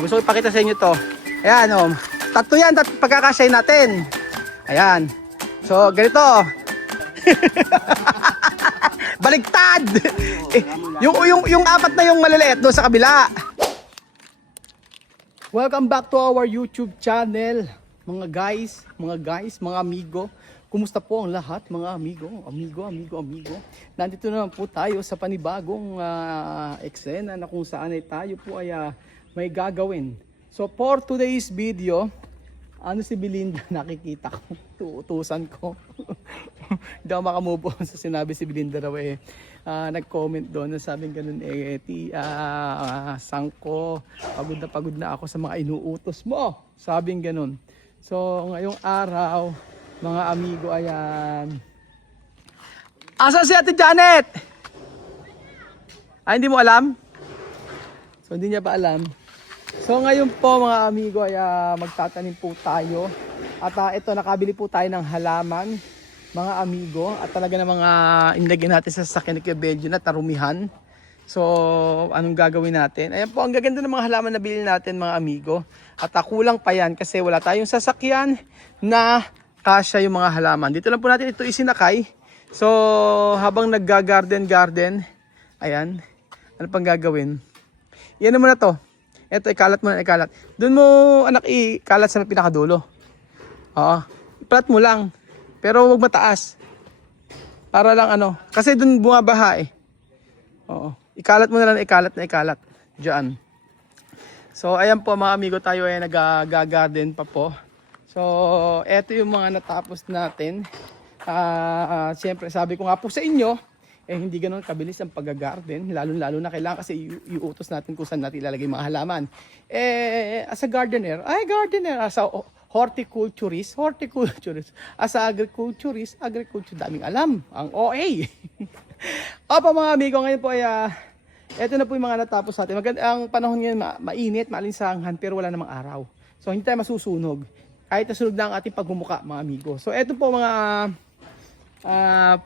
Gusto ko ipakita sa inyo to. Ayan, tatlo yan, pagkakasya natin. Ayan. So, ganito. Baligtad! yung apat na yung maliliit doon sa kabila. Welcome back to our YouTube channel. Mga guys, mga amigo. Kumusta po ang lahat mga amigo? Nandito naman po tayo sa panibagong eksena na kung saan ay tayo po ay may gagawin. So for today's video, si Belinda nakikita ko, tuutusan ko. Hindi ako makamove on sa sinabi si Belinda raw nag-comment doon na sabing ganun sangko, pagod na ako sa mga inuutos mo. Sabing ganun. So ngayong araw, mga amigo, ayan. Asan si Ate Janet? Hindi mo alam? So hindi niya pa alam. So ngayon po mga amigo ay magtatanim po tayo. At ito nakabili po tayo ng halaman mga amigo. At talaga na mga inlagay natin sa sasakyan ni Kuya Benjo na tarumihan. So anong gagawin natin? Ayan po ang gaganda ng mga halaman na bilhin natin mga amigo. At kulang pa yan kasi wala tayong sasakyan na kasya yung mga halaman. Dito lang po natin ito isinakay. So habang nagga-garden, ayan. Ano pang gagawin? Yan naman na to. Ito, ikalat mo na, ikalat. Doon mo, anak, ikalat sa pinakadulo. Oo. Iplat mo lang. Pero huwag mataas. Para lang kasi doon bumabaha Oo. Ikalat mo na lang, ikalat. Diyan. So, ayan po mga amigo, tayo ay nag-garden pa po. So, eto yung mga natapos natin. Siyempre, sabi ko nga po sa inyo, hindi ganoon kabilis ang pag-garden, lalo na kailangan kasi iutos natin kung saan natin ilalagay mga halaman. As a gardener, as a horticulturist, as a agriculturist, daming alam, ang OA. Opo mga amigo, ngayon po eto na po yung mga natapos natin. Ang panahon ngayon mainit, maalinsangan, pero wala namang araw. So hindi tayo masusunog. Kahit nasunog na ang ating pagmumuka mga amigo. So eto po mga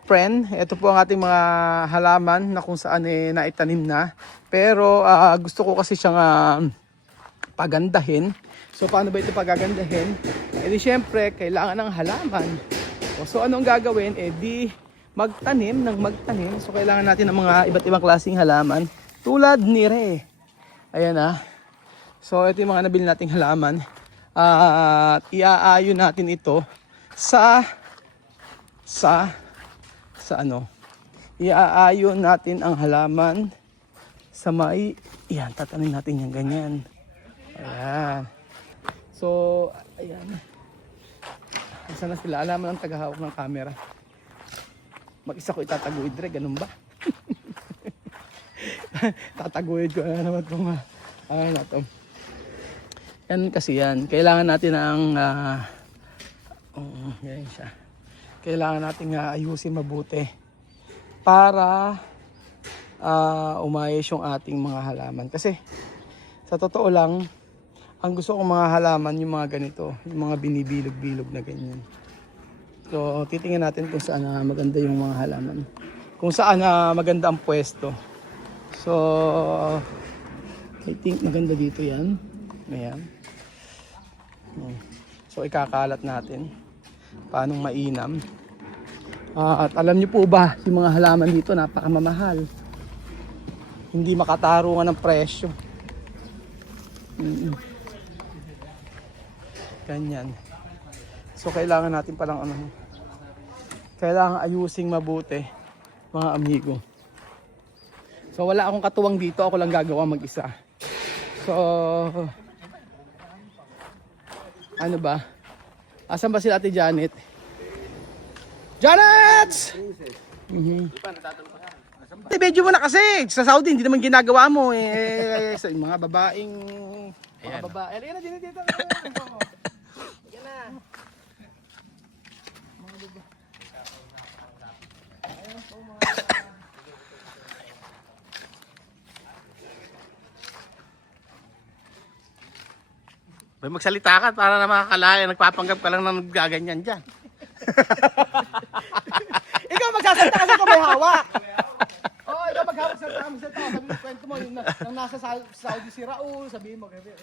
friend, ito po ang ating mga halaman na kung saan naitanim na. Pero gusto ko kasi siyang pagandahin. So paano ba ito pagagandahin? Di syempre kailangan ng halaman. So anong gagawin? Di magtanim. So kailangan natin ng mga iba't ibang klaseng halaman. Tulad ni Re. Ayan So ito yung mga nabili nating halaman. At iaayon natin ito iaayon natin ang halaman sa tatanim natin yung ganyan. Ayan. So, ayan. Isa na sila. Alaman ang tagahawak ng camera. Mag-isa ko itataguyod, Dre. Ganun ba? Tataguyod ko na naman itong yan kasi yan. Kailangan natin ng ganyan siya. Kailangan natin ayusin mabuti para umayos yung ating mga halaman. Kasi sa totoo lang, ang gusto kong mga halaman yung mga ganito, yung mga binibilog-bilog na ganyan. So titingnan natin kung saan maganda yung mga halaman. Kung saan maganda ang pwesto. So I think maganda dito yan. Ayan. So ikakalat natin. Paanong mainam. At alam niyo po ba, yung mga halaman dito napakamamahal. Hindi makatarungan ng presyo. Ganyan. So kailangan natin palang kailangan ayusing mabuti mga amigo. So wala akong katuwang dito, ako lang gagawa mag-isa. So ano ba? Asan ba si Ate Janet? Janet! Medyo mo na kasi. Sa Saudi, hindi naman ginagawa mo. Sa mga babaeng... Mga babae. Ayan na, dito. Ayan na. Ayan po mga... May magsalita ka para na makakalaya. Nagpapanggap ka lang na nagaganyan dyan. Ikaw magsasalita kasi kung may hawak. Ikaw maghawak sa magsalita ka, sabihin mo, kwento mo, yung nang nasa Saudi si Raul, sabihin mo, ganyan.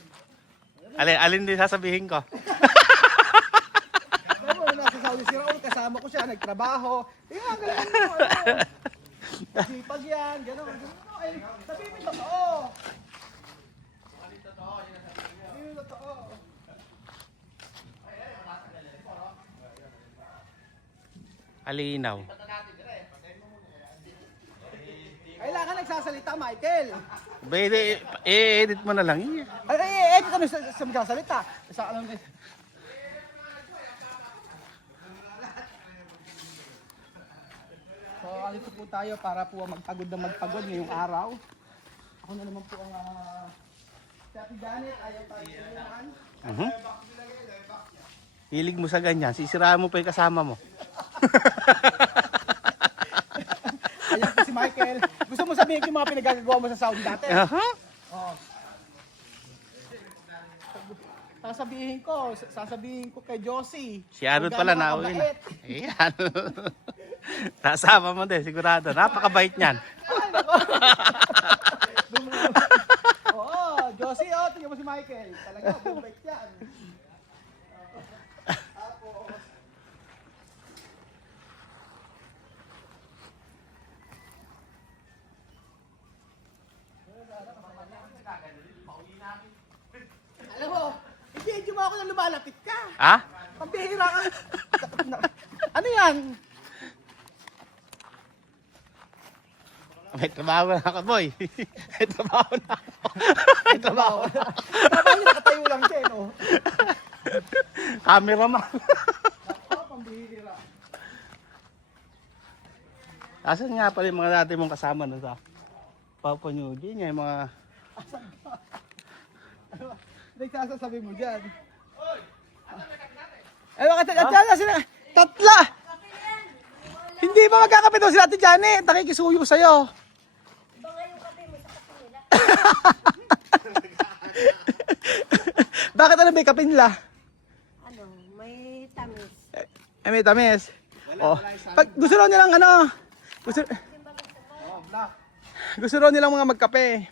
Alin din sasabihin ko? Sabi mo, nasa Saudi si Raul, kasama ko siya, nagtrabaho. Yan, galing mo, ano. Sipag yan, gano'n. Ay, sabihin mo yung totoo. Sabihin mo yung totoo. Alinaw. Kailangan nagsasalita, Michael. Pwede, i-edit mo na lang. Ay, edit kami sa magsasalita. Sa alam ko. So, alito po tayo para po magpagod na magpagod ngayong araw. Ako na naman po ang si Ate Janet, ayaw tayo tulungan. Hilig mo sa ganyan. Sisiraan mo pa yung kasama mo. Ayan po si Michael. Gusto mo sabihin yung mga pinagagawa mo sa Saudi dati? Oh. Sasabihin ko kay Josie. Si Arnold pala nauwi na. Ayan. Nasama mo din, sigurado. Napakabait niyan. Ay, nako. Oo, Josie, tingnan mo si Michael. Talaga, bumalik yan. Alam mo, hindi mo ako nang lumalapit ka. Ha? Pambihira ka. Ano yan? May trabaho na ako, boy. May trabaho na ako. May trabaho na. Trabaho niya, nakatayo lang siya, no? Cameraman. Pambihira. Asan nga pala yung mga dati mong kasama na sa Papua New Guinea, yung mga... Nagsasasabi mo dyan. Ay, bakit tatla sila? Tatla! Hindi ba magkakape daw sila Ate Janet? Nakikisuyo sa'yo. Baka yung kape mo sa kape nila. Bakit ano ba yung kape nila? Ano, may tamis. Eh, may tamis. Oh. Pag gusto raw nilang ano, gusto raw nilang mga magkape.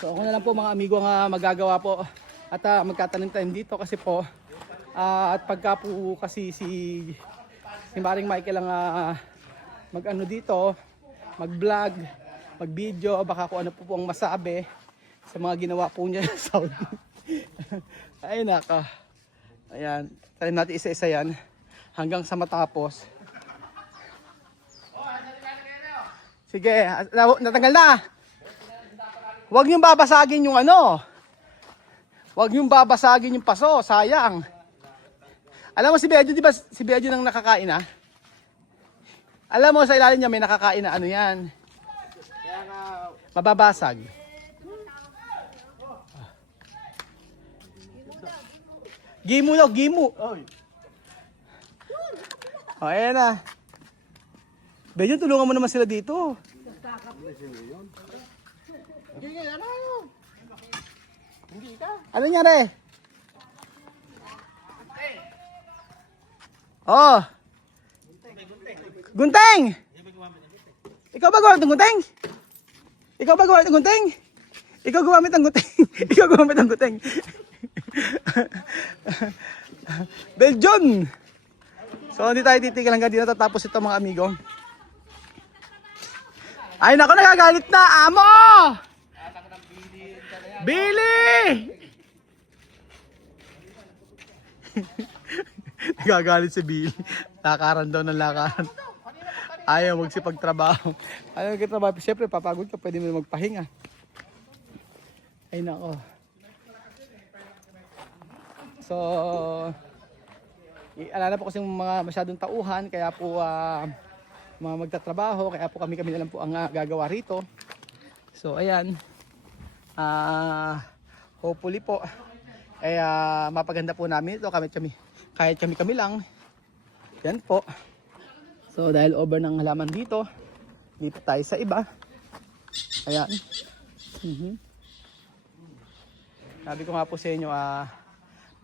So ako na lang po mga amigo ang magagawa po at magkatanim-tanim dito kasi po at pagka po kasi si Maring Michael ang mag-ano dito, mag-vlog, mag-video, baka kung ano po ang masabi sa mga ginawa po niya sa Saudi. Ay naka. Ayan, tanim natin isa-isa yan hanggang sa matapos. Sige, natanggal na. Huwag niyong babasagin yung ano. Huwag niyong babasagin yung paso, sayang. Alam mo si Bejo, di ba si Bejo nang nakakain na? Alam mo sa ilalim niya may nakakain na ano yan. Kaya nga mababasag. Gimu daw, gimu. Oh, ayan na. Bejo, tulungan mo naman sila dito. Ano nangyari? Oh. Gunting. Ikaw ba gumamit ng gunting? Ikaw ba gumamit ng gunting? Ikaw gumamit ng gunting. Ikaw gumamit ng gunting. Belgian. So hindi tayo titigil hanggang di natatapos ito mga amigo. Ay nako, nagagalit na amo. Billy! Nagagalit si Billy. Lakaran daw ng lakaran. Ayaw magsipagtrabaho. Ayaw magtrabaho. Siyempre, papagod ka. Pwede mo magpahinga. Ay nako. So, alala po kasi mga masyadong tauhan. Kaya po mga magtatrabaho. Kaya po kami na lang po ang gagawa rito. So, ayan. Hopefully po ay mapaganda po namin ito kahit kami lang yan po. So dahil over ng halaman dito tayo sa iba. Ayan. Sabi ko nga po sa inyo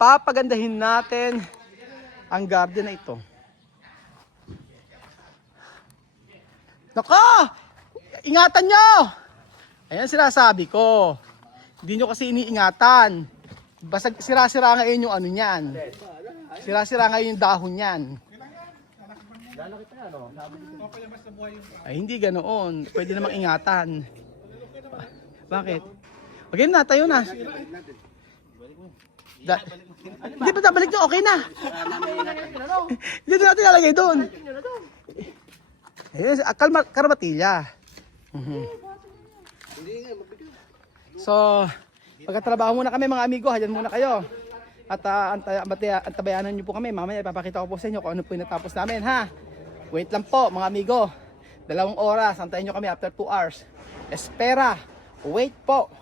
papagandahin natin ang garden na ito. Nako! Ingatan nyo! Ayan sinasabi ko. Hindi nyo kasi iniingatan. Basag, sira-sira ngayon yung ano niyan. Sira-sira ngayon yung dahon niyan. Ay, hindi ganoon. Pwede namang ingatan. Bakit? Okay na, tayo na. Hindi pa tabalik nyo, okay na. Hindi natin lalagay doon. Ayun, karmatilya. So, pagkatrabaho muna kami mga amigo, hayan muna kayo. At antabayanan nyo po kami. Mamaya ipapakita ko po sa inyo kung ano po yung natapos namin, ha? Wait lang po mga amigo. 2 oras, antayin nyo kami after 2 hours. Espera, wait po.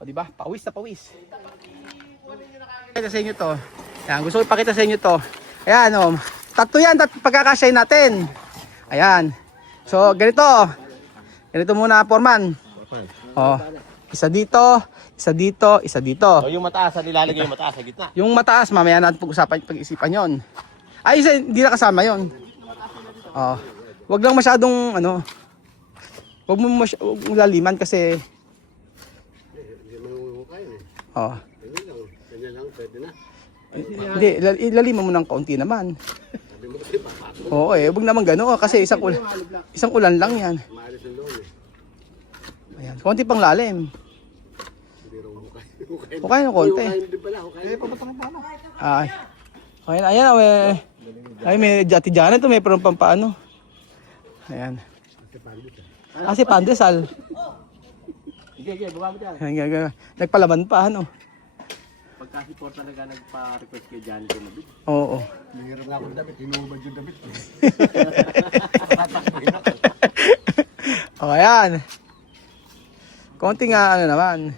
O diba, pawis na pawis. Pakita sa inyo to. Ayan, gusto ko ipakita sa inyo to. Ayan, o. Tatlo yan, pagkakasya natin. Ayan. So, ganito. Ganito muna, Foreman. O, isa dito, isa dito, isa dito. O yung mataas, nilalagay yung mataas sa gitna. Yung mataas, mamaya natin pag-isipan yon. Ay, isa, hindi na kasama yon. Oh. Wag lang masyadong, ano, wag mo laliman kasi, oh. Hindi, ilaliman mo ng kaunti naman. Oo wag naman gano'n kasi isang ulan lang yan. Ayan, konti pang lalim. Okay na konti. Ay. Okay na, ayan, ay may Ate Janet, may parang pampaano. Ayan. Si Pandesal. Sige, baba mo dyan. Ayan, nagpalaman pa, ano. Pagka si Por talaga nagpa-request kay Johnny kay Mabit. Oo. Nangiram na ako ng damit, hinubad yung damit. O, ayan. Konti nga, ano naman.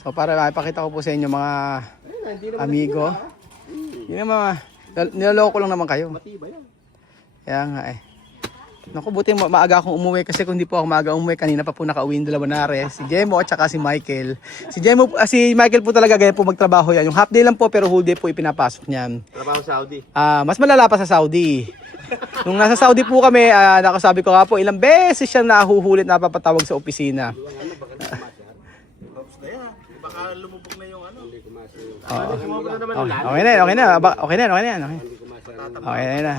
So, para makipakita ko po sa inyo mga amigo. Yun yung mga, nilaloko lang naman kayo. Kaya nga eh. Naku, buti maaga akong umuwi kasi kung di po ako maaga umuwi, kanina pa po nakauwi yung dalawa na rin. Si Jemo at saka si Michael. Si Michael po talaga ganyan po magtrabaho yan. Yung half day lang po pero whole day po ipinapasok niyan. Trabaho sa Saudi. Mas malala pa sa Saudi. Nung nasa Saudi po kami, nakasabi ko nga po, ilang beses siyang nahuhulit na papatawag sa opisina. Baka lumubog na yung ano. Okay na, okay na. Okay na, okay na. Okay na.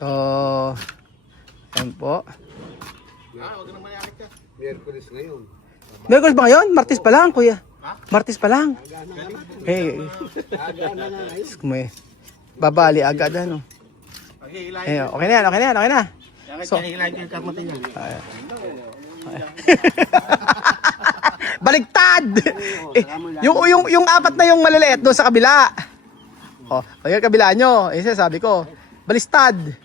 So, yan po. Miyerkules ngayon. Miyerkules ba ngayon? Martes pa lang, kuya. Martes pa lang. Hey, babali agad ano. Okay na yan, okay na yan, okay na. So, baligtad! Yung apat na yung maliliit doon sa kabila. Oh, yung kabila nyo. Sabi ko, balistad.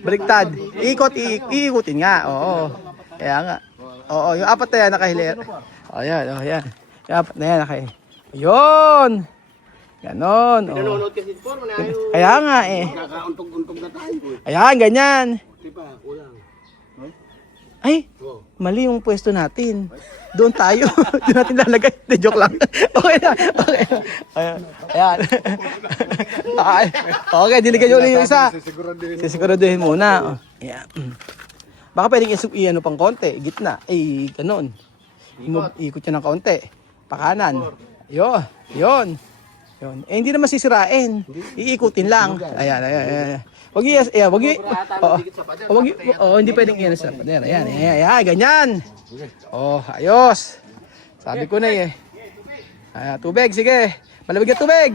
Baligtad. Ikutin nga. Oo. Kaya nga. Oo, yung apat na yan nakahilir. Oh, yan, oh, yan. Yung apat na yan nakahilir. Ayun! Ganon. Oh. Nanonood kasi po, Kaya nga eh. Kaka-untog-untog na tayo. Ayan, ganyan. Diba, kulang. Ay, mali yung pwesto natin. Doon tayo. Doon natin lalagay. De, joke lang. Okay na. Okay na. Ayan. Okay, diligan nyo ulit yung isa. Sisiguraduhin muna. Ayan. Baka pwedeng i-ano pang konti. Gitna. Eh, ganun. Ikot yun ng konti. Pakanan. Yun. Yun. Eh, hindi naman sisirain. Iikutin lang. Ayan. Wag hindi pwedeng iyan sa pader. Ayan, ganyan. Oh, ayos. Sabi ko na eh. Tubig, sige. Malamig na tubig.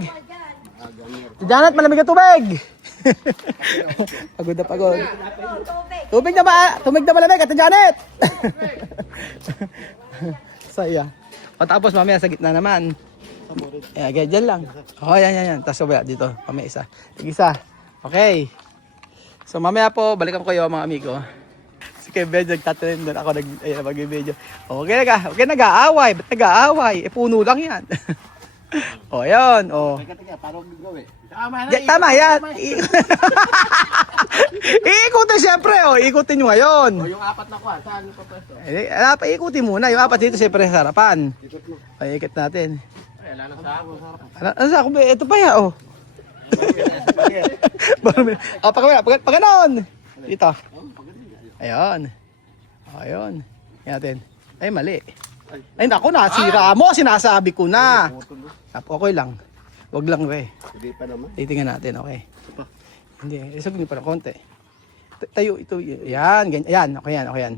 Si Janet, malamig na tubig. Pagod na pagod. Tubig na ba? Tubig na malamig, Ate Janet. Saya. O tapos mamaya sa gitna naman. Ayan, dyan lang. Oh, yan. Tapos dito, mamaya isa. Isa. Okay. So mamaya po, balikan ko kayo mga amigo. Si Kevin, nagtatanim doon. Ako mag-video. Okay nag-aaway. Ba't nag-aaway? Puno lang yan. O, yun. O. Tama yan. Iikutin siyempre. Ikutin nyo ngayon. Yung apat na kuha, saan yung papesto? Ikutin muna. Yung apat dito siyempre sa harapan. Ikit natin. Ay, alam sa ako. Ano sa ako? Ito pa yan. Pag ganon. Dito. Ayun. Ayun. Yan natin. Ay, mali. Ay, naku, nasira mo. Sinasabi ko na. Okay lang. Wag lang, re. Hindi pa naman. Titingnan natin, okay. Hindi, isagin pa ng konti. Tayo, ito, yan, ganyan. Yan, okay yan, okay yan.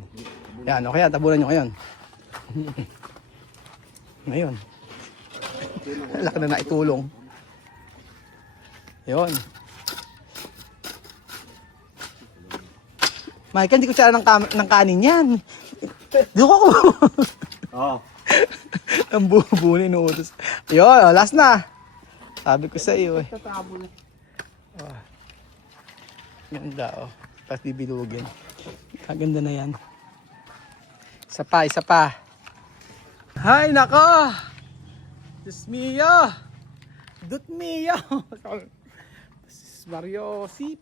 Yan, okay yan, tabunan nyo ngayon. Ngayon. Laki na naitulong. Yun. Michael, hindi ko siya ng kanin yan. Di ko ako. Oo. Ang buo-buo ni inuutos. Yun, last na. Sabi ko sa iyo eh. Oh. Ganda oh. Tapos bibilugin. Kaganda na yan. Isa pa, isa pa. Hay nako! Diyos mio! Dut mio! Mario Sip.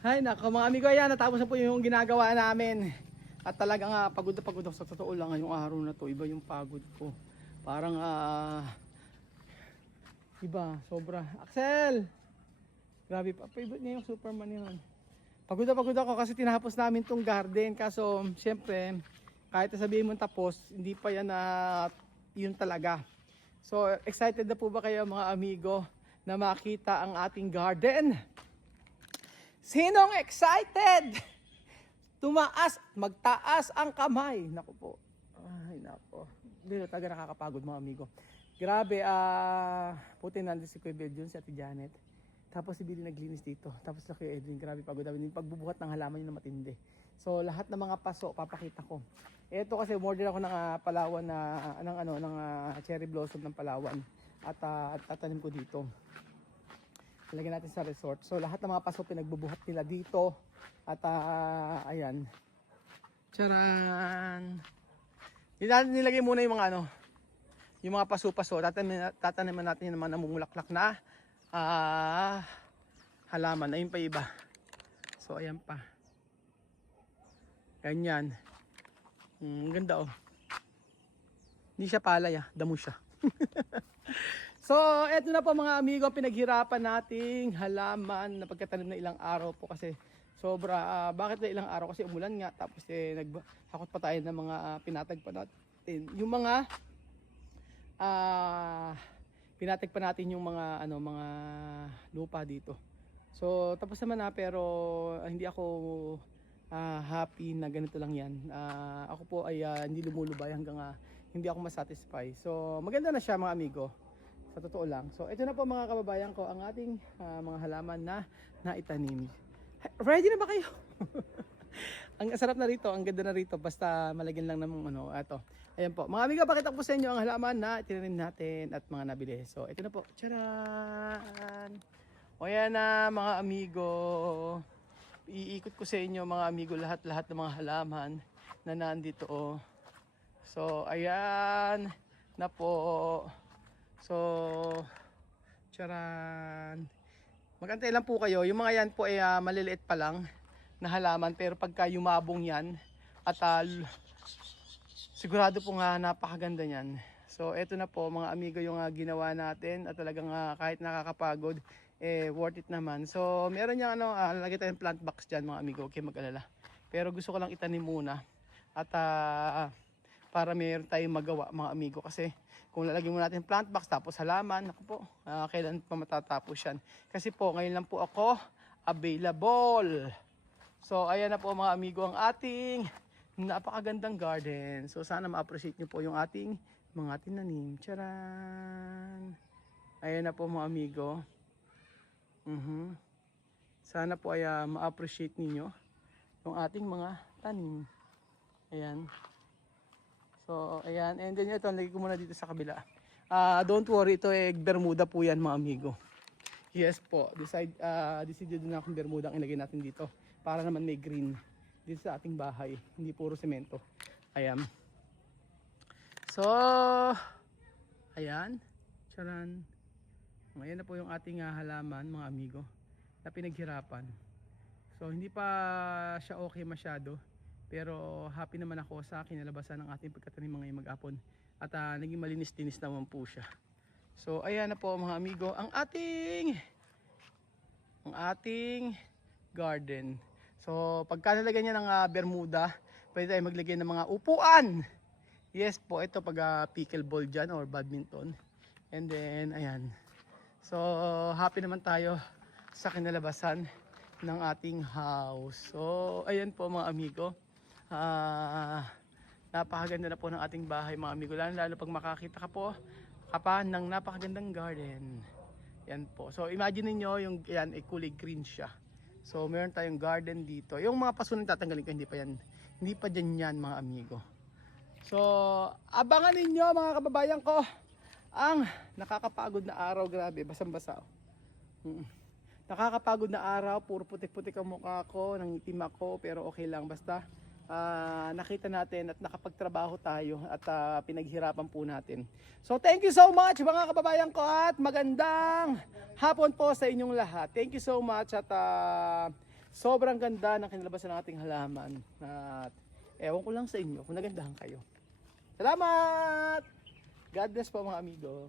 Hay nako mga amigo, ayan, natapos na po yung ginagawa namin. At talagang pagod na pagod ako sa totoo lang ngayong araw na to. Iba yung pagod ko. Parang iba, sobra. Axel! Grabe pa. Favorite niya yung Superman yun. Pagod ako kasi tinapos namin tong garden. Kaso, siyempre, kahit sabihin mo tapos, hindi pa yan yun talaga. So, excited na po ba kayo mga amigo na makita ang ating garden? Sinong excited? Tumaas, magtaas ang kamay. Naku po. Ay, naku. Hindi na talaga nakakapagod mga amigo. Grabe, puti nandun si Kuya Bedyon, si Ate Janet. Tapos si Billy naglinis dito. Tapos si Kuya Edwin, grabe pagod namin. Yung pagbubuhat ng halaman yun na matindi. So lahat ng mga paso, papakita ko. Ito kasi umorder ako ng Palawan ng cherry blossom ng Palawan. At tatanim ko dito. Lagyan natin sa resort. So lahat ng mga paso pinagbubuhat nila dito. At ayan. Charan! Nilagay muna yung mga yung mga paso-paso. Tataniman natin yung mga namumulaklak na halaman. Ayun pa iba. So ayan pa. Ganyan. Ganda oh. Hindi siya palay damo siya. So eto na po mga amigo, pinaghirapan nating halaman na pagkatanim na ilang araw po kasi sobra. Bakit na ilang araw? Kasi umulan nga. Tapos naghakot pa tayo ng mga pinatag pa natin. Yung mga pinatag pa natin yung mga mga lupa dito. So tapos naman pero hindi ako happy na ganito lang yan. Ako po ay hindi lumulubay hanggang hindi ako masatisfy. So maganda na siya mga amigo. Sa totoo lang. So ito na po mga kababayan ko ang ating mga halaman na naitanim. Ready na ba kayo? Ang sarap na rito, ang ganda na rito, basta malagyan lang ng ito. Ayan po. Mga amiga, pakita ko sa inyo ang halaman na itinanim natin at mga nabili. So, ito na po. Tcharan! O yan na mga amigo. Iikot ko sa inyo mga amigo lahat-lahat ng mga halaman na nandito. Oh. So, ayan na po. So, tcharan! Magantay lang po kayo. Yung mga yan po ay maliliit pa lang na halaman, pero pagka yumabong yan at sigurado po nga napakaganda niyan. So eto na po mga amigo yung ginawa natin at talagang kahit nakakapagod worth it naman. So meron yung lagay tayong plant box dyan mga amigo, okay mag-alala. Pero gusto ko lang itanim muna at para meron tayong magawa mga amigo, kasi kung lalagyan mo natin plant box tapos halaman, ako po, kailan pa matatapos yan. Kasi po ngayon lang po ako available. So ayan na po mga amigo ang ating napakagandang garden. So sana ma-appreciate nyo po yung ating mga tinanim. Charan! Ayan na po mga amigo. Sana po ay ma-appreciate ninyo yung ating mga tanim. Ayan. So ayan. And then ito, lagay ko muna dito sa kabila. Don't worry, ito Bermuda po yan mga amigo. Yes po. Decided na akong Bermuda ang ilagay natin dito. Para naman may green dito sa ating bahay, hindi puro semento. Ayan. So, ayan. Charan. Ngayon na po yung ating halaman mga amigo na pinaghirapan. So, hindi pa siya okay masyado, pero happy naman ako sa kinalabasan ng ating pagkatanim ngayong mag-apon. At naging malinis-linis naman po siya. So, ayan na po mga amigo ang ating ang ating garden. So pagka nalagyan niya ng bermuda, pwede tayo maglagay ng mga upuan. Yes po, ito pag pickleball dyan or badminton. And then, ayan. So, happy naman tayo sa kinalabasan ng ating house. So, ayan po mga amigo. Napakaganda na po ng ating bahay mga amigo. Lalo pag makakita ka po ng napakagandang garden. Yan po. So, imagine niyo yung yan ay kulay green siya. So, meron tayong garden dito. Yung mga pasunong tatanggalin ko, hindi pa yan. Hindi pa dyan yan mga amigo. So, abangan ninyo mga kababayan ko ang nakakapagod na araw. Grabe, basang-basa. Nakakapagod na araw, puro putik-putik ang mukha ko, nangitim ako, pero okay lang. Basta nakita natin at nakapagtrabaho tayo at pinaghirapan po natin. So, thank you so much mga kababayan ko at magandang hapon po sa inyong lahat. Thank you so much at sobrang ganda ng kinalabasan ng ating halaman. At ewan ko lang sa inyo kung nagandahan kayo. Salamat! God bless po mga amigo.